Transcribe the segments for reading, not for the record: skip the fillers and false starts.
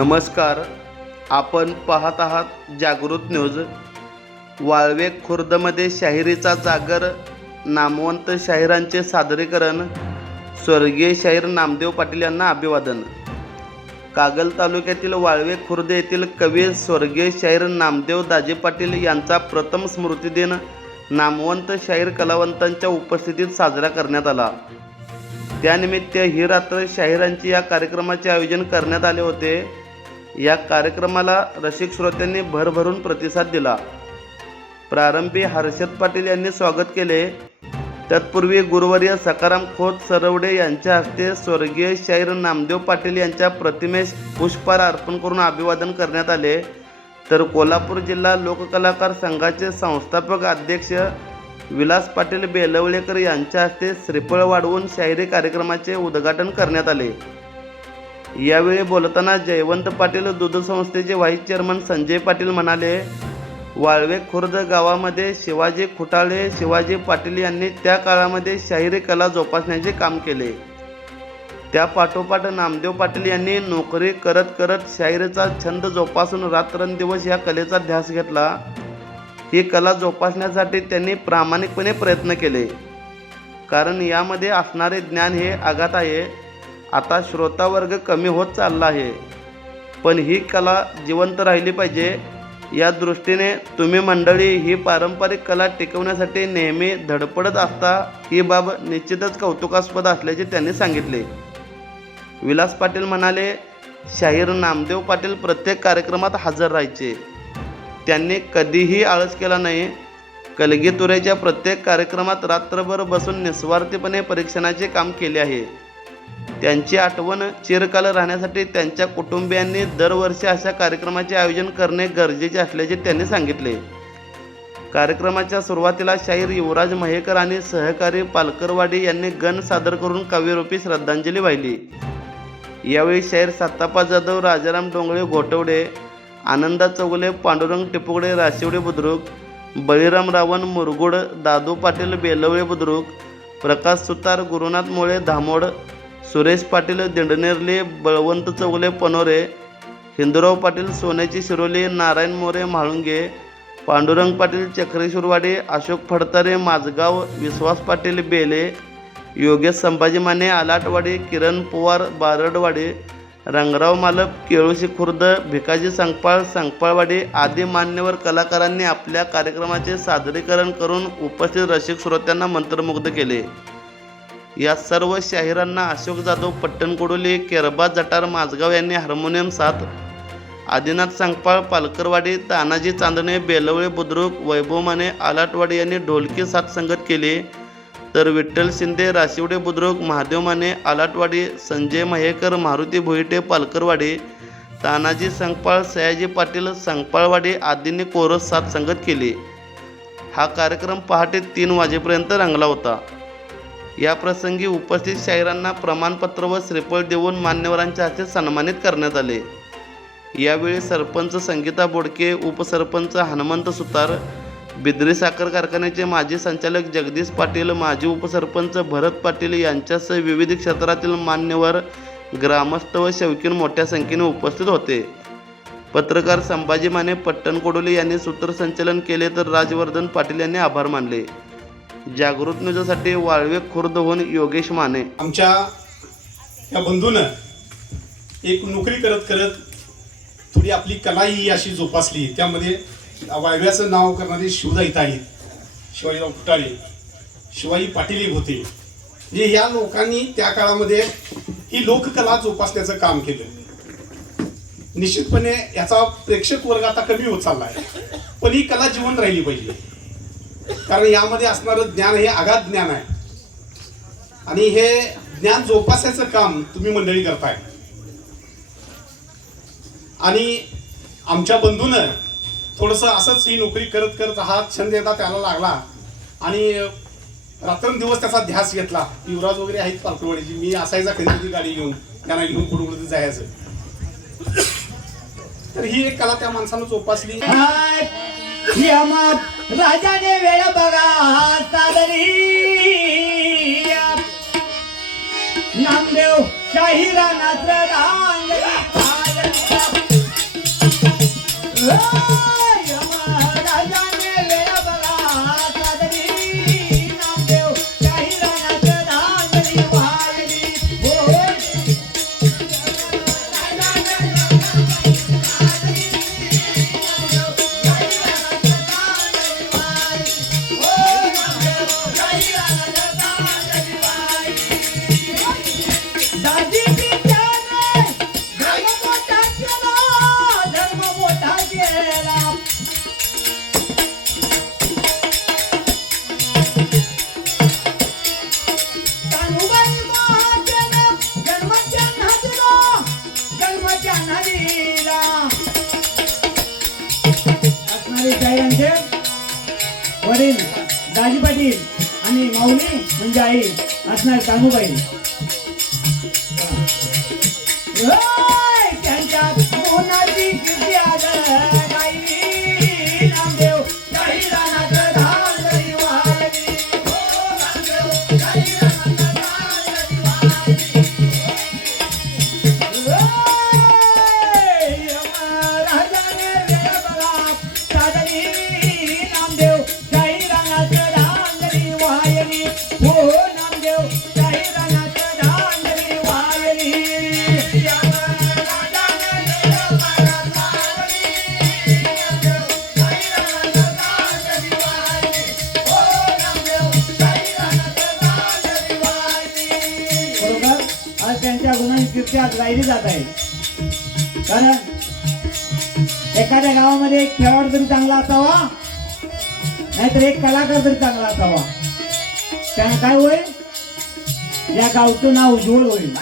नमस्कार. आपण पाहत आहात जागृत न्यूज. वाळवे खुर्दमध्ये शाहिरीचा जागर, नामवंत शाहिरांचे सादरीकरण. स्वर्गीय शाहीर नामदेव पाटील यांना अभिवादन. कागल तालुक्यातील वाळवे खुर्द येथील कवी स्वर्गीय शाहीर नामदेव दाजी पाटील यांचा प्रथम स्मृतिदिन नामवंत शाहीर कलावंतांच्या उपस्थितीत साजरा करण्यात आला. त्यानिमित्त ही रात्र शाहिरांची या कार्यक्रमाचे आयोजन करण्यात आले होते. या कार्यक्रमाला रसिक श्रोत्यांनी भरभरून प्रतिसाद दिला. प्रारंभी हर्षद पाटील यांनी स्वागत केले. तत्पूर्वी गुरुवर्य सखाराम खोत सरवडे यांच्या हस्ते स्वर्गीय शाहीर नामदेव पाटील यांच्या प्रतिमेस पुष्पहार अर्पण करून अभिवादन करण्यात आले. तर कोल्हापूर जिल्हा लोककलाकार संघाचे संस्थापक अध्यक्ष विलास पाटील बेलवळेकर यांच्या हस्ते श्रीफळ वाढवून शाहिरी कार्यक्रमाचे उद्घाटन करण्यात आले. यावेळी बोलताना जयवंत पाटील दूध संस्थेचे व्हाईस चेअरमन संजय पाटील म्हणाले, वाळवे खुर्द गावामध्ये शिवाजी खुटाळे शिवाजी पाटील यांनी त्या काळामध्ये शाहिरी कला जोपासण्याचे काम केले. त्या पाठोपाठ नामदेव पाटील यांनी नोकरी करत करत शाहिरीचा छंद जोपासून रात्रंदिवस या कलेचा ध्यास घेतला. ही कला जोपासण्यासाठी त्यांनी प्रामाणिकपणे प्रयत्न केले. कारण यामध्ये असणारे ज्ञान हे अगाध आहे. आता श्रोतावर्ग कमी होत चालला आहे, पण ही कला जिवंत राहिली पाहिजे. या दृष्टीने तुम्ही मंडळी ही पारंपरिक कला टिकवण्यासाठी नेहमी धडपडत असता, ही बाब निश्चितच कौतुकास्पद असल्याचे त्यांनी सांगितले. विलास पाटील म्हणाले, शाहीर नामदेव पाटील प्रत्येक कार्यक्रमात हजर राहायचे. त्यांनी कधीही आळस केला नाही. कलगीतुऱ्याच्या प्रत्येक कार्यक्रमात रात्रभर बसून निस्वार्थीपणे परीक्षणाचे काम केले आहे. त्यांची आठवण चिरकाल राहण्यासाठी त्यांच्या कुटुंबियांनी दरवर्षी अशा कार्यक्रमाचे आयोजन करणे गरजेचे असल्याचे त्यांनी सांगितले. कार्यक्रमाच्या सुरुवातीला शाहीर युवराज महेकर आणि सहकारी पालकरवाडी यांनी गण सादर करून काव्यरूपी श्रद्धांजली वाहिली. यावेळी शाहीर सत्तापा जाधव, राजाराम डोंगळे घोटवडे, आनंदा चौगुले, पांडुरंग टिपुगडे राशिवडे बुद्रुक, बळीराम रावण मुरगुड, दादू पाटील बेलवळे बुद्रुक, प्रकाश सुतार, गुरुनाथ मोळे धामोड, सुरेश पाटील दिंडनेरले, बळवंत चौगुले पनोरे, हिंदूराव पाटील सोन्याची शिरोली, नारायण मोरे म्हाळुंगे, पांडुरंग पाटील चक्रेश्वरवाडी, अशोक फडतारे माझगाव, विश्वास पाटील बेले, योगेश संभाजी माने आलाटवाडी, किरण पवार बारडवाडी, रंगराव मालप केळुशी खुर्द, भिकाजी संकपाळ संकपाळवाडी आदी मान्यवर कलाकारांनी आपल्या कार्यक्रमाचे सादरीकरण करून उपस्थित रसिक श्रोत्यांना मंत्रमुग्ध केले. या सर्व शाहिरांना अशोक जाधव पट्टणकोडोली, केरबा जटार माझगाव यांनी हार्मोनियम साथ, आदिनाथ संकपाळ पालकरवाडी, तानाजी चांदणे बेलवळे बुद्रुक, वैभव माने आलाटवाडी यांनी ढोलकी साथ संगत केली. तर विठ्ठल शिंदे राशिवडे बुद्रुक, महादेव माने आलाटवाडी, संजय महेकर मारुती भोईटे पालकरवाडी, तानाजी संकपाळ, सयाजी पाटील संकपाळवाडी आदींनी कोरस साथ संगत केली. हा कार्यक्रम पहाटे 3 वाजेपर्यंत रंगला होता. या प्रसंगी उपस्थित शाहिरांना प्रमाणपत्र व श्रीफळ देऊन मान्यवरांच्या हस्ते सन्मानित करण्यात आले. यावेळी सरपंच संगीता बोडके, उपसरपंच हनुमंत सुतार, बिद्री साखर कारखान्याचे माजी संचालक जगदीश पाटील, माजी उपसरपंच भरत पाटील यांच्यासह विविध क्षेत्रातील मान्यवर, ग्रामस्थ व शौकीन मोठ्या संख्येने उपस्थित होते. पत्रकार संभाजी माने पट्टणकोडोली यांनी सूत्रसंचालन केले, तर राजवर्धन पाटील यांनी आभार मानले. जागृत न्यूजसाठी वाळवे खुर्दहून योगेश माने. आमच्या या बंधूनं एक नोकरी करत करत थोडी आपली कलाही अशी जोपासली. त्यामध्ये वाळव्याचं नाव करणारे शिवदा इथं आहेत, शिवाजीराव खुटाळे, शिवाजी पाटील एक होते. म्हणजे या लोकांनी त्या काळामध्ये ही लोककला जोपासण्याचं काम केलं. निश्चितपणे याचा प्रेक्षक वर्ग आता कमी होत चालला आहे, पण ही कला जिवंत राहिली पाहिजे. कारण यामध्ये असणारं ज्ञान हे अगाध ज्ञान आहे आणि हे ज्ञान जोपासायचं काम तुम्ही मंडळी करताय. आणि आमच्या बंधूनं थोडंसं असंच ही नोकरी करत करत हा छंद एकदा त्याला लागला आणि रात्रंदिवस त्याचा ध्यास घेतला. युवराज वगैरे आहेत पालकरवाडीची, मी असायचा कधी कधी गाडी घेऊन त्यांना घेऊन कुठं कुठं जायचं. तर ही एक कला त्या माणसानं जोपासली. राजाने वेळ बघा सादरी, नामदेव शाहिरांना श्रद्धांजली. राजाने वेळ बघा सादरी नामदेव काही रानात धांदली वाहिली हो दादी पित्याने धर्म मोठा केला तानुबाई महात्यानं जन्मज्यांना दिला असणारे शाहीरांचे वडील दाजी पाटील आणि माऊली म्हणजे आई असणारे तानुबाई त्यांच्या मोहनाची कीर्ती गाई नामदेव काही रानात धांदली वाहिली हो नामदेव काही रानात धांदली वाहिली राजाने वेळ बघा सादरी नामदेव काही रानात धांदली वाहिली हो नामदेव काही रानात धांदली वाहिली बरोबर आज त्यांच्या गुणांची कीर्ती आज गायली जात आहे कारण एखाद्या गावामध्ये एक खेळाडू तरी चांगला असावा नाहीतर एक कलाकार तरी चांगला असावा त्यानं काय होईल या गावचं नाव उज्ज्वल होईल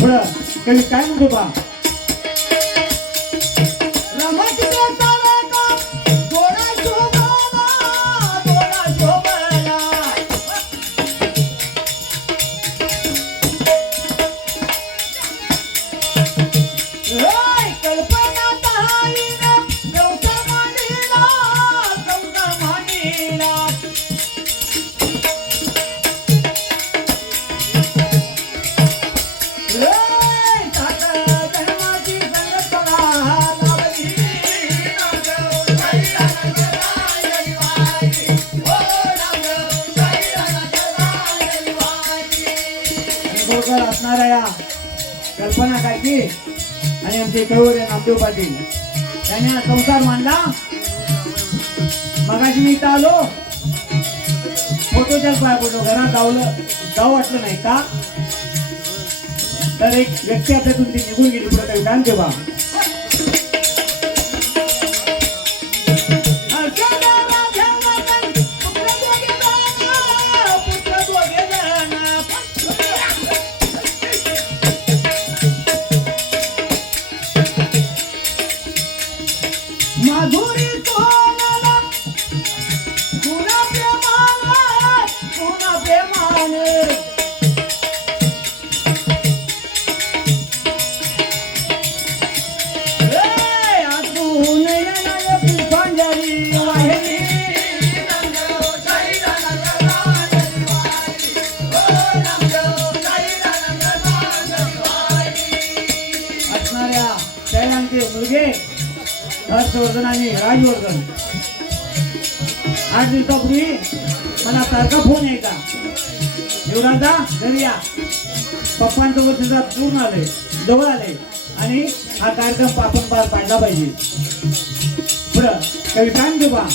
पुढं कवी काय म्हणतो बा असणाऱ्या या कल्पना काकी आणि आमचे कळवरे नामदेव पाटील त्यांनी हा संसार मांडला मगाशी मी इथं आलो फोटोच्या पाय पडलो घरात जाऊ वाटलं नाही का तर एक व्यक्ती आपल्यातून ती निघून गेली पुढे काही काम तेव्हा माधुरी सोनाला पुन्हा प्रेमाने असणाऱ्या शैलांचे मुलगे हर्षवर्धन आणि राजवर्धन 8 दिवसापूर्वी मला सारखा फोन यायचा युवराजा घरी या पप्पांचं वर्ष पूर्ण आले जवळ आले आणि हा कार्यक्रम आपण पार पाडला पाहिजे पुढं कवी काय देऊ बा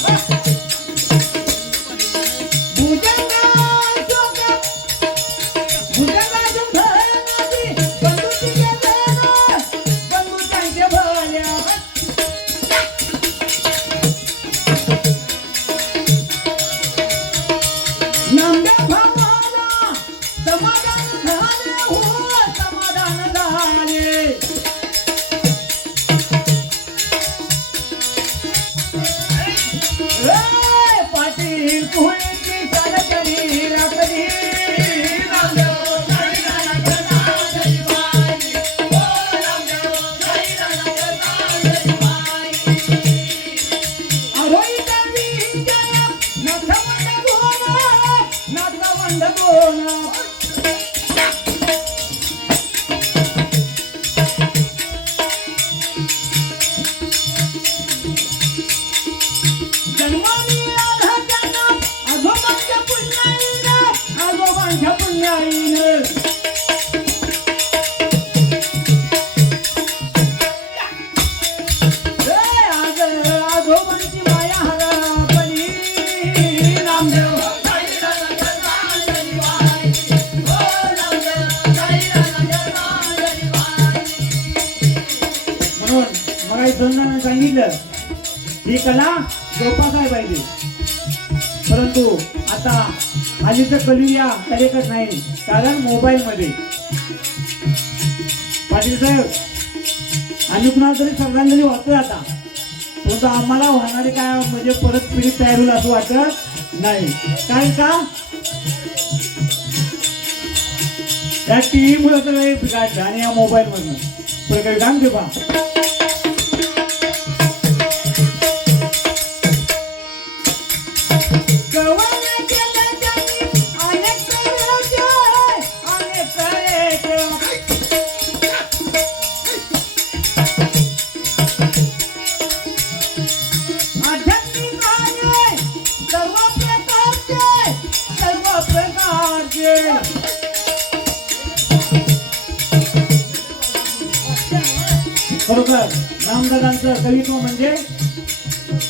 पाटील कुहळीची चालकरी राखली सांगितलं ही कला जोपासायला पाहिजे. परंतु आता हल्लीचं कलियुग या कलेकच नाही, कारण मोबाईलमध्ये. पाटील साहेब, आम्ही कुणाला तरी श्रद्धांजली वाहतोय आता, परंतु आम्हाला होणारी काय म्हणजे परत पिढी तयार होईल असं वाटत नाही. काय का या टीव्ही मुळे सगळे बिघाडलं आणि या मोबाईल मधनं पुढे काही काम दे पा. बरोबर, रामदादांचं कवित्व म्हणजे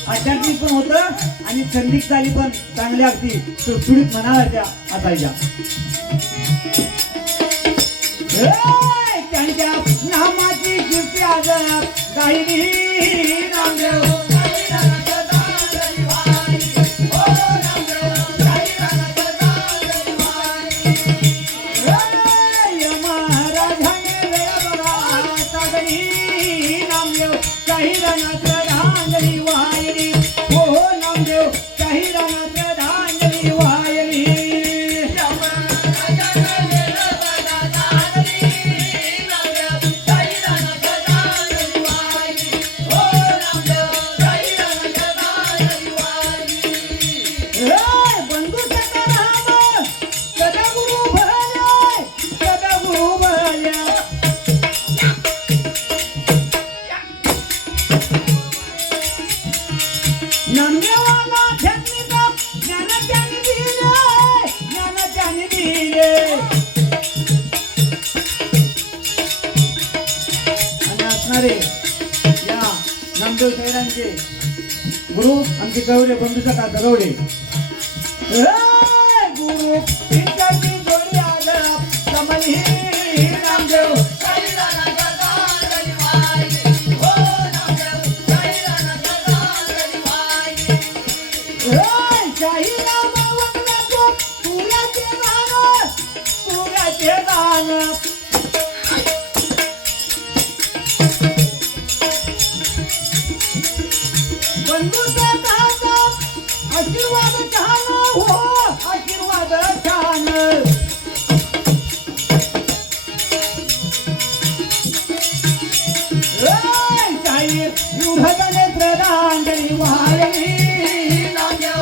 आध्यात्मिक पण होतं आणि संगीत चाली पण चांगल्या अगदी सुटसुटीत म्हणाव्याच्या असायच्या. त्यांच्या नामाची कीर्ती आज गायली रामदेव. या नामदेव शहरांचे गुरु आमचे गवडे बंधूचा काका गवडे. गुरु पिंटाची जोडी आला कमली नामदेव. शाही राम वंदनाचं पुऱ्याचे गाणं, पुऱ्याचे गाणं. आशीर्वाद छान हो, आशीर्वाद छान. शाहीर युवकाने श्रद्धांजली वाहिली नामदेव.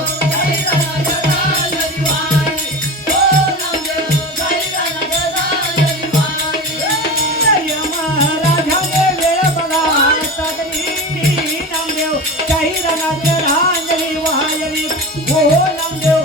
महाराजाने वेळ बघा सागरी नामदेव. शाहीरांना श्रद्धांजली वाहिली. हो नामदेव